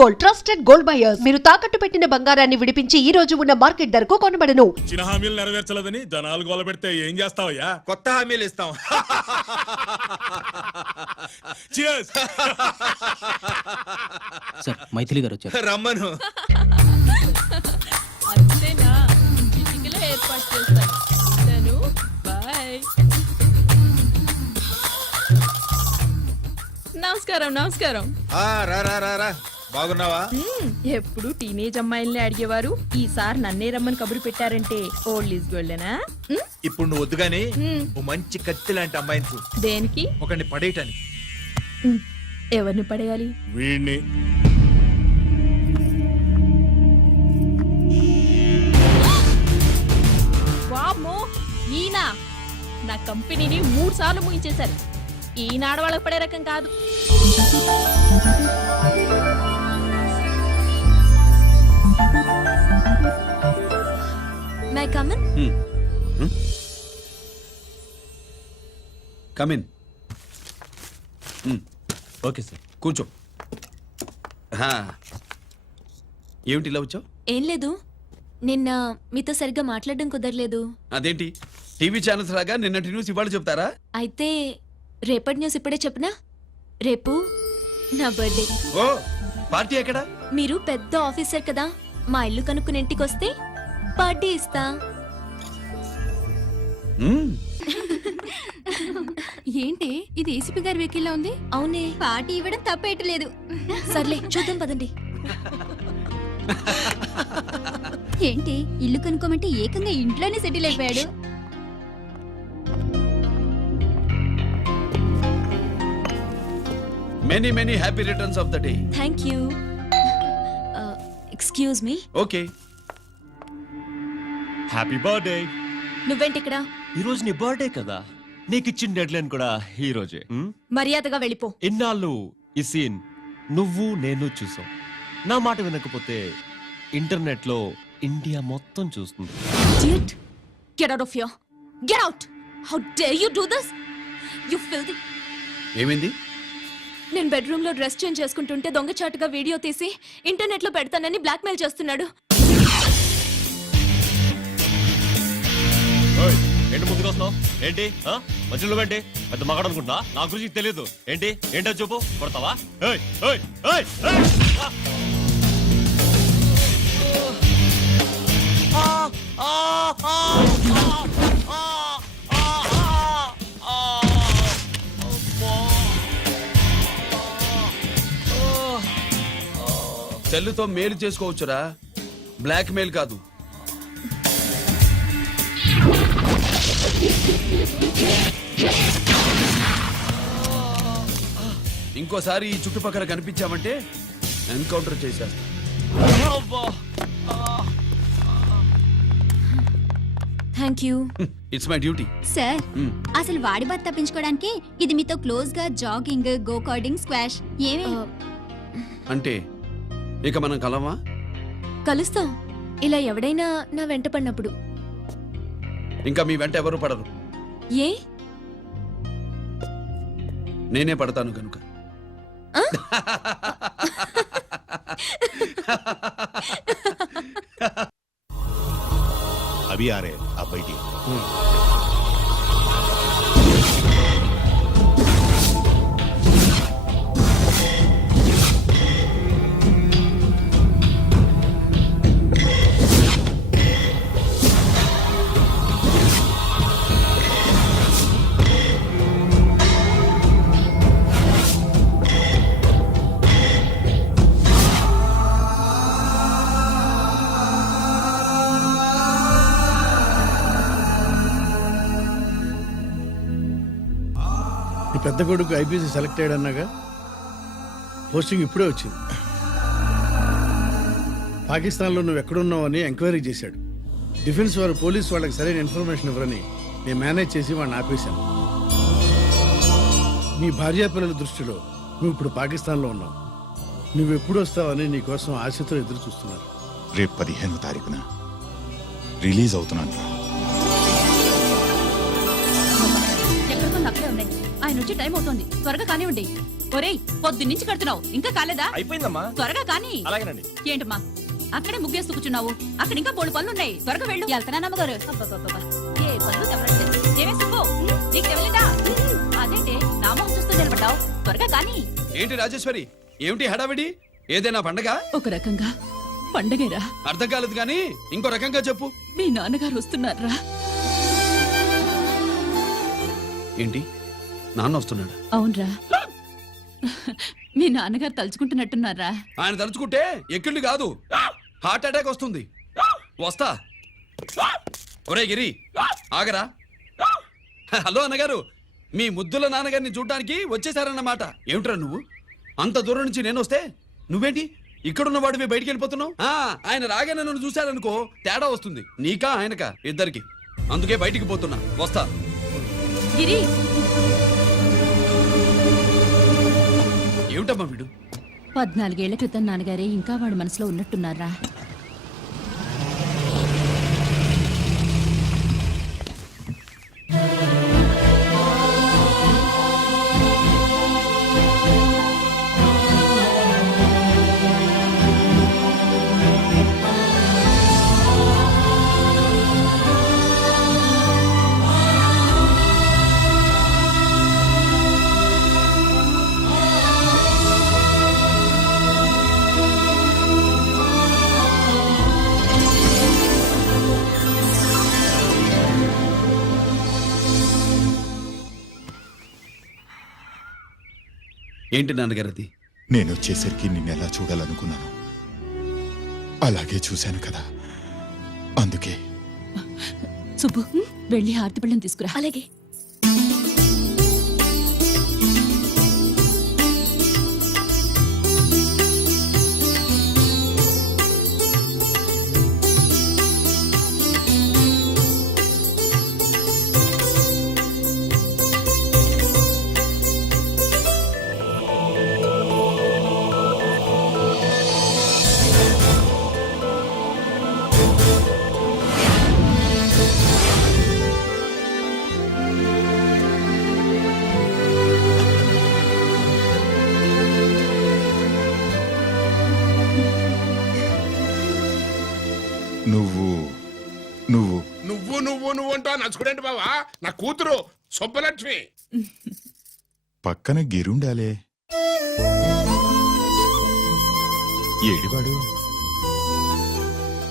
Gold, trusted gold buyers. మీరు తాకట్టు పెట్టిన బంగారాన్ని విడిపించి ఈ రోజు ఉన్న మార్కెట్ ధరకు కొనబడను. చిన్న హామీలు నెరవేర్చలేదని జనాలు గోల పెడితే ఏం చేస్తావయ్యా? కొత్త హామీలు ఇస్తాం. Cheers. సార్ మైథిలి గారు వచ్చారు. రమ్మను. అంతేనా? చిటికలో ఏర్పాటు చేస్తాను. ఉంటాను. బాయ్. నమస్కారం. నమస్కారం. రా రా రా రా. బాగున్నావా? ఎప్పుడు టీనేజ్ అమ్మాయిల్ని అడిగేవారు, ఈసారి నన్నే రమ్మని కబురు పెట్టారంటే ఓల్డ్ ఈజ్ గోల్డేనా? ఇప్పుడు నువ్వు వద్దుగాని ఓ మంచి కత్తి లాంటి అమ్మాయిని చూ. దేనికి? ఒకరిని పడేయటానికి. ఎవరిని పడేయాలి? వీడిని. వామ్మో, ఈయన నా కంపెనీని 3 సార్లు ముగించేశారు. ఈయన ఆడవాళ్ళకి పడే రకం కాదు. May I come in? Come in. Okay sir, కూర్చో. ఏమిటి ఇలా వచ్చావు? ఏం లేదు, నిన్న మీతో సరిగ్గా మాట్లాడడం కుదరలేదు. అదేంటి, టీవీ ఛానల్స్ లాగా నిన్నటి న్యూస్ ఇవాళ చెప్తారా? అయితే రేపటి న్యూస్ ఇప్పుడే చెప్పనా? రేపు నా బర్త్డే. ఓ, పార్టీ ఎక్కడ? మీరు పెద్ద ఆఫీసర్ కదా, మా ఇల్లు కనుక్కుని ఇంటికి వస్తే పార్టీ ఇస్తా. ఏంటి ఇది ఏసీపీ గారి వెహికల్లా ఉంది? అవునే, పార్టీ ఇవ్వడం తప్పేయట్లేదు. సర్లే చూద్దాం పదండి. ఏంటి ఇల్లు కనుక్కోమంటే ఏకంగా ఇంట్లోనే సెటిల్ అయిపోయాడు. Many many happy returns of the day. Thank you. Excuse me. Okay. Happy birthday. నువ్వేంటి ఇక్కడ? ఈ రోజు నీ బర్త్డే కదా, నీకు ఇచ్చిన డెడ్ లైన్ కూడా ఈ రోజే. మర్యాదగా వెళ్ళిపో. ఇన్నాళ్ళు ఈ సీన్ నువ్వు నేను చూసాం. నా మాట వినకపోతే ఇంటర్నెట్ లో ఇండియా మొత్తం చూస్తుంది. Idiot! Get out of here! Get out! How dare you do this? You filthy! ఏమైంది? నేను బెడ్రూమ్ లో డ్రెస్ చేంజ్ చేసుకుంటుంటే దొంగచాటుగా వీడియో తీసి ఇంటర్నెట్ లో పెడతానని బ్లాక్మెయిల్ చేస్తున్నాడు. ఏంటి ముందుకు వస్తున్నావు? ఏంటి మధ్యలో ఏంటి? పెద్ద మగాడు అనుకుంటా, నా గురించి తెలియదు. ఏంటి ఏంటో చూపు, కొడతావా? సెల్లుతో మేలు చేసుకోవచ్చురా, బ్లాక్ మెయిల్ కాదు. ఇంకోసారి ఈ చుట్టుపక్కల కనిపించామంటే ఎన్కౌంటర్ చేసేస్తా. Thank you. It's my duty. Sir, అసలు వాడి బాధ తప్పించుకోవడానికి ఇది మీతో క్లోజ్ గా జాగింగ్, గో కార్డింగ్, స్క్వాష్ ఏమే అంటే ఇక మనం కలవా? కలుస్తాం, ఇలా ఎవడైనా నా వెంట పడినప్పుడు. ఇంకా మీ వెంట ఎవరు పడరు. ఏ? నేనే పడతాను కనుక. अभी आ रहे हैं, आप बैठिए। పెద్ద కొడుకు ఐపీసీ సెలెక్ట్ అయ్యాడన్నాగా, పోస్టింగ్ ఇప్పుడే వచ్చింది. పాకిస్తాన్లో నువ్వు ఎక్కడున్నావు అని ఎంక్వైరీ చేశాడు. డిఫెన్స్ వారు పోలీస్ వాళ్ళకి సరైన ఇన్ఫర్మేషన్ ఇవ్వరని నేను మేనేజ్ చేసి వాడిని ఆపేశాను. నీ భార్యాపిల్లల దృష్టిలో నువ్వు ఇప్పుడు పాకిస్తాన్లో ఉన్నావు. నువ్వు ఎప్పుడు వస్తావని నీ కోసం ఆశతో ఎదురు చూస్తున్నారు. రేపు 15వ తారీఖున రిలీజ్ అవుతున్నాను. ఎక్కడికో అక్కడే ఉన్నాయి. ఆ ఆయన వచ్చి టైం అవుతుంది, త్వరగా కానివ్వండి. ఒరేయ్, పొద్దున్నుంచి కడుతున్నావు, ఇంకా కాలేదా? అయిపోయిందమ్మా. త్వరగా కానీ. అలాగేనండి. ఏంటమ్మా అక్కడే ముగ్గేస్తూ కూర్చున్నావు? అక్కడ ఇంకా బోడు పనులున్నాయి, త్వరగా వెళ్ళు. వెళ్తానమ్మగారు. అబ్బబ్బబ్బబ్బా, ఏ పనులు తెవరండి. ఏమే సుబ్బు, నీకు తెవలేదా? అదేంటే నా మొహం చూస్తూ నిలబడ్డావు, త్వరగా కానీ. ఏంటి రాజేశ్వరి, ఏమిటి హడావిడి? ఏదైనా పండగ? ఒక రకంగా పండగేరా. అర్థం కాలేదు కానీ ఇంకో రకంగా చెప్పు. మీ నాన్నగారు వస్తున్నారా? ఏంటి, నాన్న వస్తున్నాడు? అవునరా, మీ నాన్నగారు తలుచుకుంటున్నట్టున్నారా? ఆయన తలుచుకుంటే ఎక్కిళ్ళు కాదు, హార్ట్ అటాక్ వస్తుంది. వస్తా. ఒరే గిరి, ఆగరా. హలో అన్నగారు, మీ ముద్దుల నాన్నగారిని చూడ్డానికి వచ్చేసారన్నమాట. ఏమిట్రా నువ్వు? అంత దూరం నుంచి నేను వస్తే నువ్వేంటి ఇక్కడున్న వాడివి బయటికి వెళ్ళిపోతున్నావు? ఆయన రాగానే నన్ను చూశారనుకో తేడా వస్తుంది, నీకా ఆయనకా ఇద్దరికి. అందుకే బయటికి పోతున్నా, వస్తా. గిరి, ఏమిటమ్మా వీడు? 14 ఏళ్ల క్రితం నాన్నగారే ఇంకా వాడి మనసులో ఉన్నట్టున్నారా? ఏంటి నాన్నగారు అది? నేను వచ్చేసరికి నిన్నెలా చూడాలనుకున్నాను అలాగే చూశాను కదా, అందుకే. సుబ్బు, వెళ్ళి హారతి పళ్ళని తీసుకురా. అలాగే. నువ్వు నువ్వు నువ్వు నువ్వు నువ్వు అంటూ నచ్చుకునేంటి బావా? నా కూతురు సుబ్బలక్ష్మి. పక్కన గిరుండాలే. ఏడివాడు?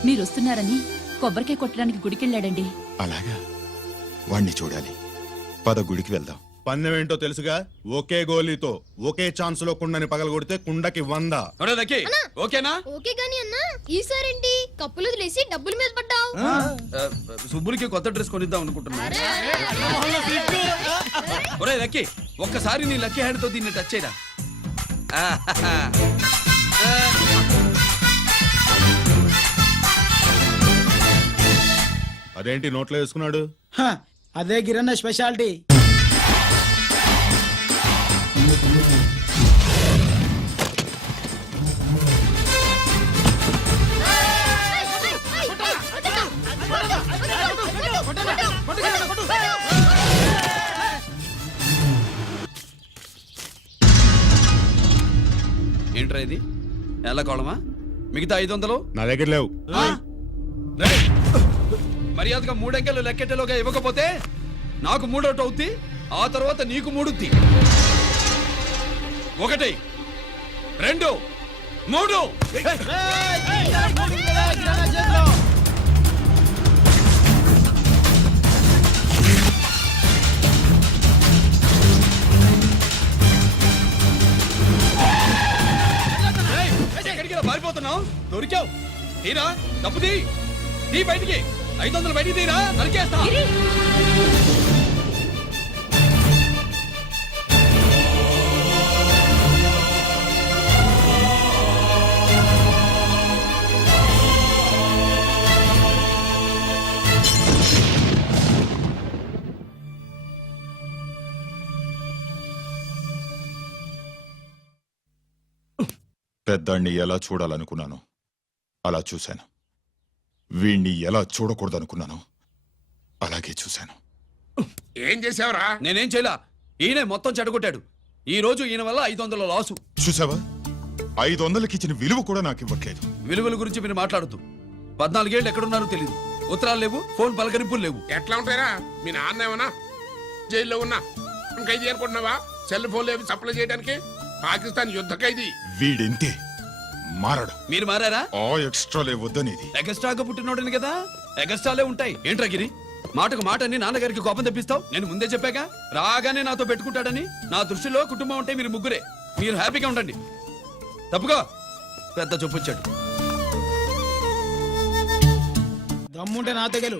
మీరు వస్తున్నారని కొబ్బరికాయ కొట్టడానికి గుడికెళ్ళాడండి. అలాగా, వాణ్ణి చూడాలి. పద గుడికి వెళ్దాం. పందెం ఏంటో తెలుసుగా, ఒకే గోలీతో ఒకే ఛాన్స్ లో కుండని పగలగొడితే కుండకి 100. ఒరే లక్కీ, ఓకేనా? ఓకే గాని అన్నా, ఈసారేంటి కప్పులు వదిలేసి డబ్బుల మీద పడ్డావు? సుబ్బులకి కొత్త డ్రెస్ కొనిద్దాం అనుకుంటున్నా. ఒరే లక్కీ, ఒక్కసారి నీ లక్కీ హ్యాండ్ తో దీన్ని టచ్ చేయరా. అదేంటి నోట్లో వేసుకున్నాడు? అదే గిరన్న స్పెషాలిటీ. ఏంట్రా ఇది? ఎలా కోళమా? మిగతా 500 నా దగ్గర లేవు. మర్యాదగా 3 అంకెలు లెక్కెట్టేలోగా ఇవ్వకపోతే నాకు 3 అవుద్ది, ఆ తర్వాత నీకు 3. 1 2 3. ఎక్కడికి పారిపోతున్నావు? దొరికావు. తీరా డబ్బు తీ బయటికి. 500 బయటికి తీరా, నరికేస్తా. పెద్దాన్ని ఎలా చూడాలనుకున్నాను అలా చూశాను, వీణ్ణి ఎలా చూడకూడదనుకున్నాను అలాగే చూశాను. ఏం చేసావురా? నేనేం చేయలా. ఈయనే మొత్తం చెడగొట్టాడు. ఈ రోజు ఈయన వల్ల 500 లాసు. చూసావా 500కి ఇచ్చిన విలువ కూడా నాకు ఇవ్వట్లేదు. విలువల గురించి మీరు మాట్లాడద్దు. 14 ఏళ్ళు ఎక్కడున్నారో తెలియదు. ఉత్తరాలు లేవు, ఫోన్ పలకరింపులు లేవు. ఎట్లా ఉంటారా? మీ నాన్న ఏమన్నా జైల్లో ఉన్నా ఖైదీ అనుకుంటున్నావా? సెల్ ఫోన్లు ఏమి సప్లై చేయడానికి? పాకిస్తాన్ యుద్ధ ఖైదీ. వీడింతే మారడు. మీరు మారారా? ఆ ఎక్స్ట్రాలే వద్దనేది. ఎగస్ట్రాగా పుట్టినోడని కదా, ఎగస్ట్రాలే ఉంటాయి. ఏంట్రా గిరి, మాటకు మాట అని నాన్నగారికి కోపం తెప్పిస్తావు? నేను ముందే చెప్పాగా రాగానే నాతో పెట్టుకుంటాడని. నా దృష్టిలో కుటుంబం అంటే మీరు ముగ్గురే. మీరు హ్యాపీగా ఉండండి. తప్పుగా పెద్ద చొప్పొచ్చాడు. దమ్ముంటే నా తెగలు.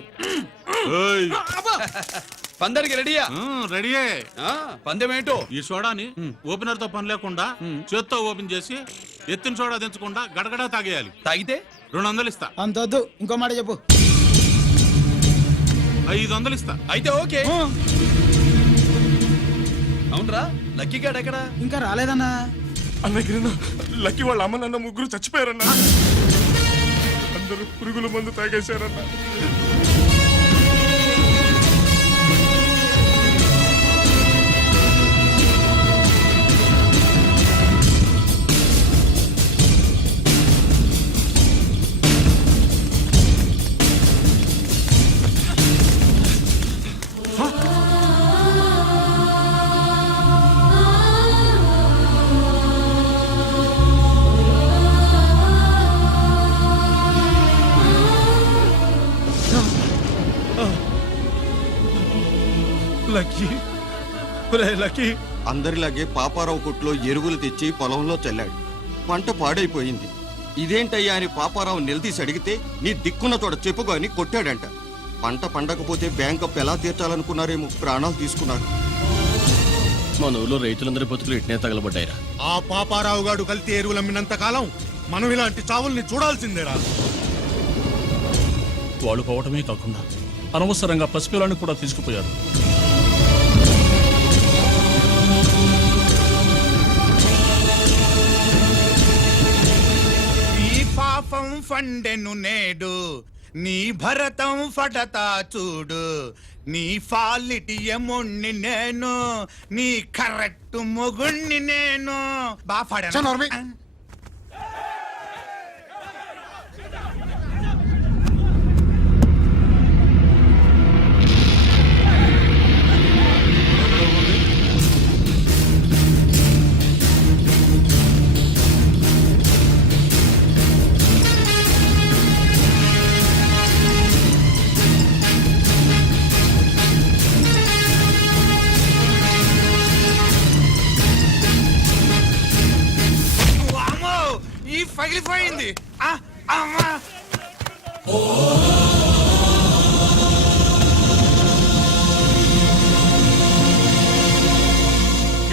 పందానికి రెడీయా? రెడీయే. పందెం ఏంటో? ఈ సోడాని ఓపెనర్ తో పని లేకుండా చేత్తో ఓపెన్ చేసి ఎత్తిన సోడా దించకుండా గడగడా తాగేయాలి. తాగితే 200 ఇస్తా. అంతొద్దు, ఇంకో మాట చెప్పు. 500 ఇస్తా. అయితే ఓకే. అవునరా, లక్కీ గాడు ఎక్కడా? ఇంకా రాలేదన్నా. అన్నగిరినా లక్కీ వాళ్ళ అమ్మ నాన్న ముగ్గురు చచ్చిపోయారన్నా. అందరూ పురుగుల మందు తాగేశారన్నా. అందరిలాగే పాపారావు కొట్లో ఎరువులు తెచ్చి పొలంలో చల్లాడు. పంట పాడైపోయింది. ఇదేంటయ్యా అని పాపారావు నిలదీసి అడిగితే నీ దిక్కున్న తోడ చెప్పుకో అని కొట్టాడంట. పంట పండకపోతే బ్యాంక్ అప్పు ఎలా తీర్చాలనుకున్నారేమో ప్రాణాలు తీసుకున్నారు. మన ఊళ్ళో రైతులందరి బతుకులు ఇట్నే తగలబడ్డాయిరా. ఆ పాపారావు గాడు కల్తీ ఎరువులు అమ్మినంత కాలం మనం ఇలాంటి చావుల్ని చూడాల్సిందేరా. వాళ్ళు పోవటమే కాకుండా అనవసరంగా పసిపిల్లని కూడా తీసుకుపోయారు. ఈ పాపం ఫండెను నేడు, నీ భరతం ఫటతా చూడు. నీ ఫాలిటి ఎముణ్ణి నేను, నీ కరెక్ట్ మొగుణ్ణి నేను. ఈ పగిలిపోయింది.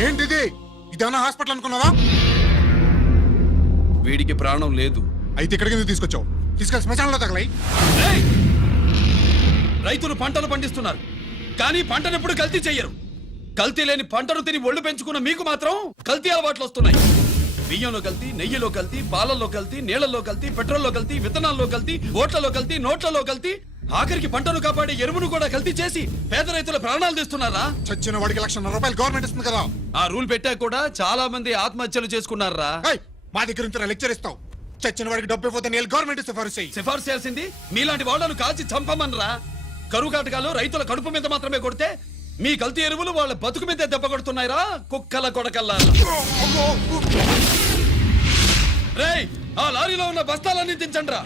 ఏంటిది? ఇదేమన్నా హాస్పిటల్ అనుకున్నావా? వీడికి ప్రాణం లేదు. అయితే ఇక్కడికి ఎందుకు తీసుకొచ్చావు? తీసుకెళ్ళి శ్మశానంలో తగలై. ఏయ్! రైతులు పంటలు పండిస్తున్నారు, కానీ పంటనెప్పుడు కల్తీ చెయ్యరు. కల్తీ లేని పంటను తిని ఒళ్ళు పెంచుకున్న మీకు మాత్రం కల్తీ అలవాట్లు వస్తున్నాయి. బియ్యంలో కల్తీ, నెయ్యిలో కల్తీ, పాలల్లో కల్తీ, నీళ్లలో కల్తీ, పెట్రోల్లో కల్తీ, విత్తనాల్లో కల్తీ, ఓట్లలో కల్తీ, నోట్లలో కల్తీ, ఆఖరికి పంటను కాపాడే ఎరువును కూడా కల్తీ చేసి పేద రైతుల ప్రాణాలు తీస్తున్నారా? చచ్చిన వాడికి ₹1,00,000 గవర్నమెంట్ ఇస్తుంది కదా. ఆ రూల్ పెట్టా కూడా చాలా మంది ఆత్మహత్యలు చేసుకున్నారా? మా దగ్గర ఇంత లెక్చర్ ఇస్తావు. చచ్చిన వాడికి డబ్బు ఇవ్వతే నేను గవర్నమెంట్ సిఫారసు చేయి. సిఫార్సు చేయాల్సింది మీలాంటి వాళ్ళను కాల్చి చంపమనరా? కరువు కాటకాలు రైతుల కడుపు మీద మాత్రమే కొడితే మీ కల్తీ ఎరువులు వాళ్ళ బతుకు మీద దెబ్బ కొడుతున్నాయిరా కుక్కల కొడకల్లా. రేయ్, ఆ లారీలో ఉన్న బస్తాలన్నీ దించండ్రా.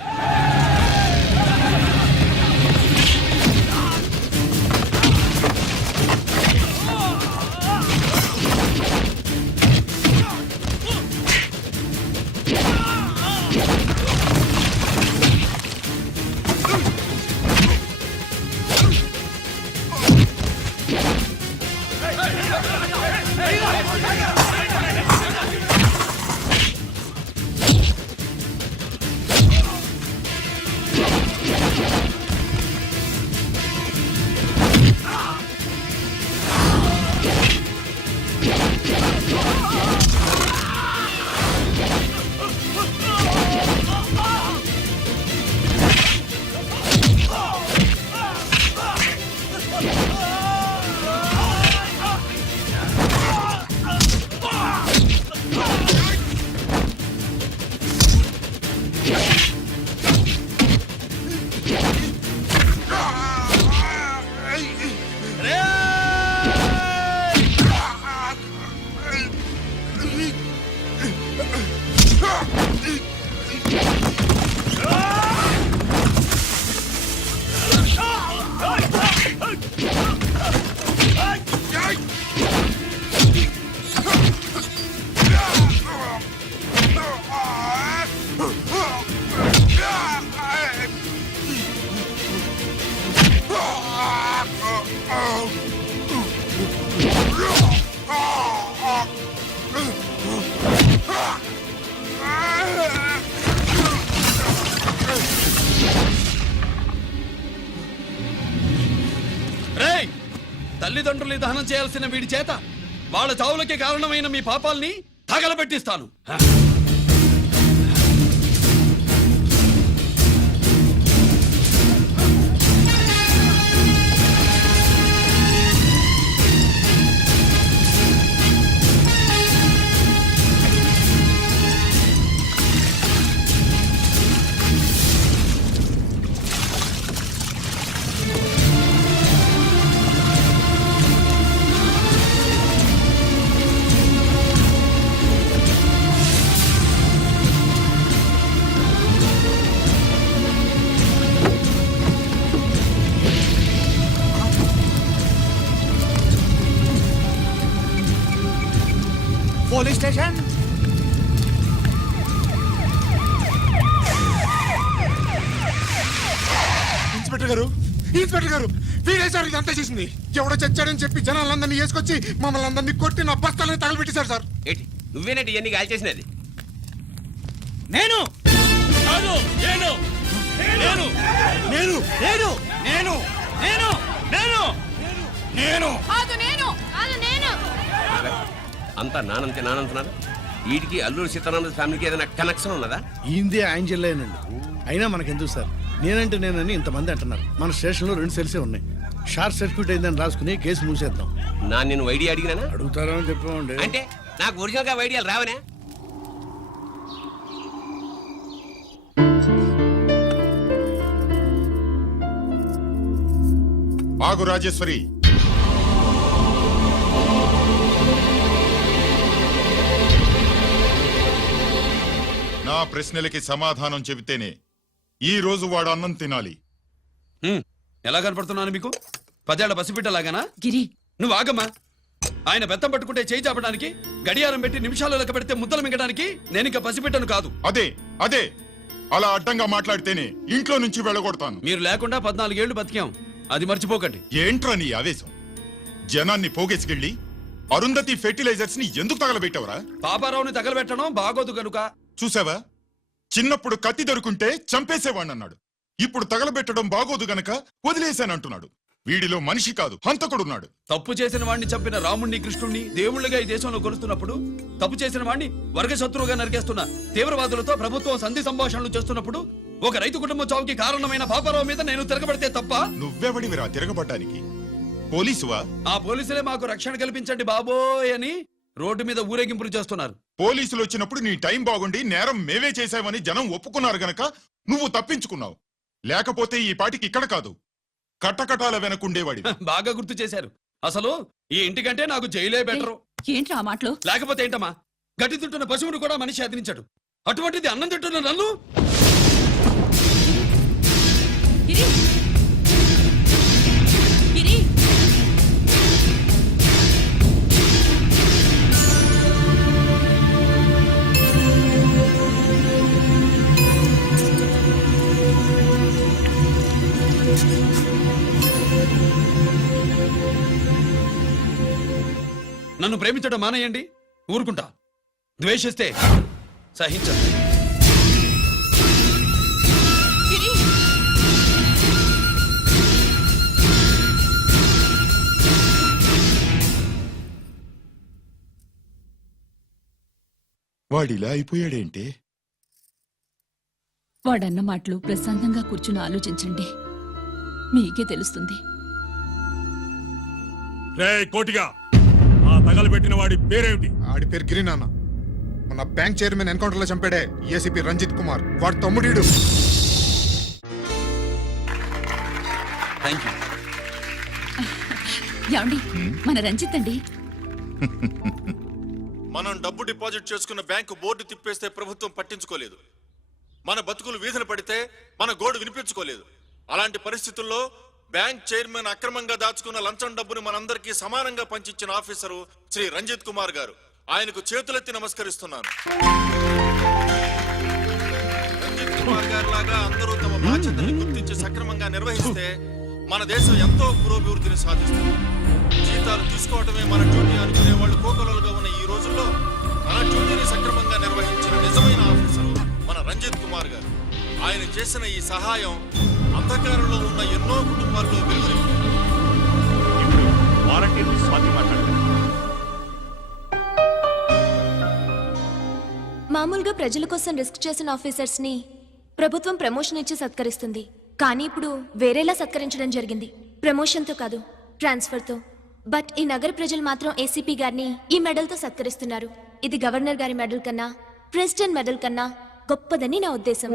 తల్లిదండ్రుల్ని దహనం చేయాల్సిన వీడి చేత వాళ్ళ చావులకి కారణమైన మీ పాపాల్ని తగలబెట్టిస్తాను. Police station. ఇన్స్పెక్టర్ గారు, ఇన్స్పెక్టర్ గారు, వీడే సార్ ఇదంతా చేసింది. ఎవడో చచ్చాడని చెప్పి జనాలందరినీ వేసుకొచ్చి మమ్మల్ని అందరినీ కొట్టి నా బస్తాలను తగలబెట్టేశారు సార్. ఏంటి నువ్వేనండి ఇవన్నీ గాలి చేసినది? నేను కాదు, నేను నేను నేను నేను నేను నేను నేను నేను అంతా నానంటున్నారు. వీడికి అల్లూరి సీతారామరాజు ఫ్యామిలీకి ఏదైనా కనెక్షన్ ఉన్నదా? ఈందే ఆయన జిల్లానండి. అయినా మనకెందుకు సార్, నేనంటే నేనని ఇంతమంది అంటున్నారు. మన స్టేషన్లో 2 సెల్సే ఉన్నాయి. షార్ట్ సర్క్యూట్ అయిందని రాసుకుని కేసు మూసేద్దాం. నేను ఐడియా అడిగినా? అడుగుతారో అని చెప్పామండి. అంటే నాకు ఒరిజినల్ గా ఐడియాలు రావనే? ఆగు రాజేశ్వరి. నా ప్రశ్నలకి సమాధానం చెబితేనే ఈ రోజు వాడు అన్నం తినాలి. ఎలా కనపడుతున్నాను మీకు? 10 ఏళ్ల పసిబిడ్డలాగానా? గిరి నువ్వు ఆగమ్మా. ఆయన బెత్తం పట్టుకుంటే చేయి చాపడానికి, గడియారం పెట్టి నిమిషాలు లెక్క పెడితే ముద్దలు మింగడానికి నేను ఇంకా పసిబిడ్డను కాదు. అదే అదే అలా అడ్డంగా మాట్లాడితేనే ఇంట్లో నుంచి వెళ్ళగొడతాను. మీరు లేకుండా 14 ఏళ్లు బతికాం, అది మర్చిపోకండి. ఏంట్రా నీ ఆవేశం? జనాన్ని పోగేసుకెళ్ళి అరుంధతి ఫెర్టిలైజర్స్ ని ఎందుకు తగలబెట్టావరా? పాపారావుని తగలబెట్టడం బాగోదు గనుక. చూసావా, చిన్నప్పుడు కత్తి దొరుకుంటే చంపేసేవాణ్ణన్నాడు. ఇప్పుడు తగలబెట్టడం బాగోదు గనక వదిలేశానంటున్నాడు. వీడిలో మనిషి కాదు, హంతకుడున్నాడు. తప్పు చేసిన వాడిని చంపిన రాముణ్ణి, కృష్ణుణ్ణి దేవుళ్ళుగా ఈ దేశంలో కొలుస్తున్నప్పుడు, తప్పు చేసిన వాడిని వర్గ శత్రువుగా నరికేస్తున్న తీవ్రవాదులతో ప్రభుత్వం సంధి సంభాషణలు చేస్తున్నప్పుడు, ఒక రైతు కుటుంబం చావుకి కారణమైన పాపారావు మీద నేను తిరగబడితే తప్ప? నువ్వెవడివిరా తిరగబడ్డానికి? పోలీసువా? ఆ పోలీసులే మాకు రక్షణ కల్పించండి బాబోయ్ అని రోడ్డు మీద ఊరేగింపులు చేస్తున్నారు. పోలీసులు వచ్చినప్పుడు నీ టైం బాగుండి నేరం మేవే చేశావని జనం ఒప్పుకున్నారు గనక నువ్వు తప్పించుకున్నావు. లేకపోతే ఈ పాటికి ఇక్కడ కాదు, కట్టకటాల వెనకుండేవాడి. బాగా గుర్తు చేశారు. అసలు ఈ ఇంటికంటే నాకు జైలే బెటరు. ఏంట్రా ఆ మాటలు? లేకపోతే ఏంటమ్మా, గడ్డి తింటున్న పశువును కూడా మనిషి అదిరించాడు. అటువంటిది అన్నం తింటున్న నన్ను? గిరి గిరి నన్ను ప్రేమించడం మానేయండి, ఊరుకుంటా. ద్వేషిస్తే సహించండి. గిరి వాడిలా అయిపోయాడేంటి? వాడన్న మాటలు ప్రశాంతంగా కూర్చుని ఆలోచించండి, మీకే తెలుస్తుంది. రే కోటిగా, ఆ తగలబెట్టిన వాడి పేరేమిటి? ఆడి పేరు గిరి నాన్న. మన బ్యాంక్ చైర్మన్ ఎన్కౌంటర్ లో చంపాడే ఏసీపీ రంజిత్ కుమార్, వాడి తమ్ముడీడు. ఏమండి, మన రంజిత్ అండి. మనం డబ్బు డిపాజిట్ చేసుకున్న బ్యాంకు బోర్డు తిప్పేస్తే ప్రభుత్వం పట్టించుకోలేదు. మన బతుకులు వీధులు పడితే మన గోడు వినిపించుకోలేదు. అలాంటి పరిస్థితుల్లో బ్యాంక్ చైర్మన్ అక్రమంగా దాచుకున్న లంచం డబ్బుని మనందరికీ సమానంగా పంచిచ్చిన ఆఫీసరు శ్రీ రంజిత్ కుమార్ గారు. ఆయనకు చేతులెత్తి నమస్కరిస్తున్నాను. రంజిత్ కుమార్ గారి లాగా అందరూ తమ బాధ్యతని గుర్తించి సక్రమంగా నిర్వహిస్తే మన దేశం ఎంతో పురోభివృద్ధిని సాధిస్తుంది. జీతాలు తీసుకోవటమే మన డ్యూటీ అనుకునే వాళ్ళు కోకొలలుగా ఉన్న ఈ రోజుల్లో మన డ్యూటీని సక్రమంగా నిర్వహించిన నిజమైన ఆఫీసరు మన రంజిత్ కుమార్ గారు. ఆయన చేసిన ఈ సహాయం అంధకారంలో ఉన్న ఎన్నో కుటుంబాల్లో వెలుగునింపారు. ఇప్పుడు వాలంటీర్ స్వాతి మాట్లాడారు. మామూలుగా ప్రజల కోసం రిస్క్ చేసిన ఆఫీసర్స్ ని ప్రభుత్వం ప్రమోషన్ ఇచ్చి సత్కరిస్తుంది. కానీ ఇప్పుడు వేరేలా సత్కరించడం జరిగింది. ప్రమోషన్తో కాదు, ట్రాన్స్ఫర్తో. బట్ ఈ నగర ప్రజలు మాత్రం ఏసీపీ గారిని ఈ మెడల్తో సత్కరిస్తున్నారు. ఇది గవర్నర్ గారి మెడల్ కన్నా, ప్రెసిడెంట్ మెడల్ కన్నా గొప్పదని నా ఉద్దేశం.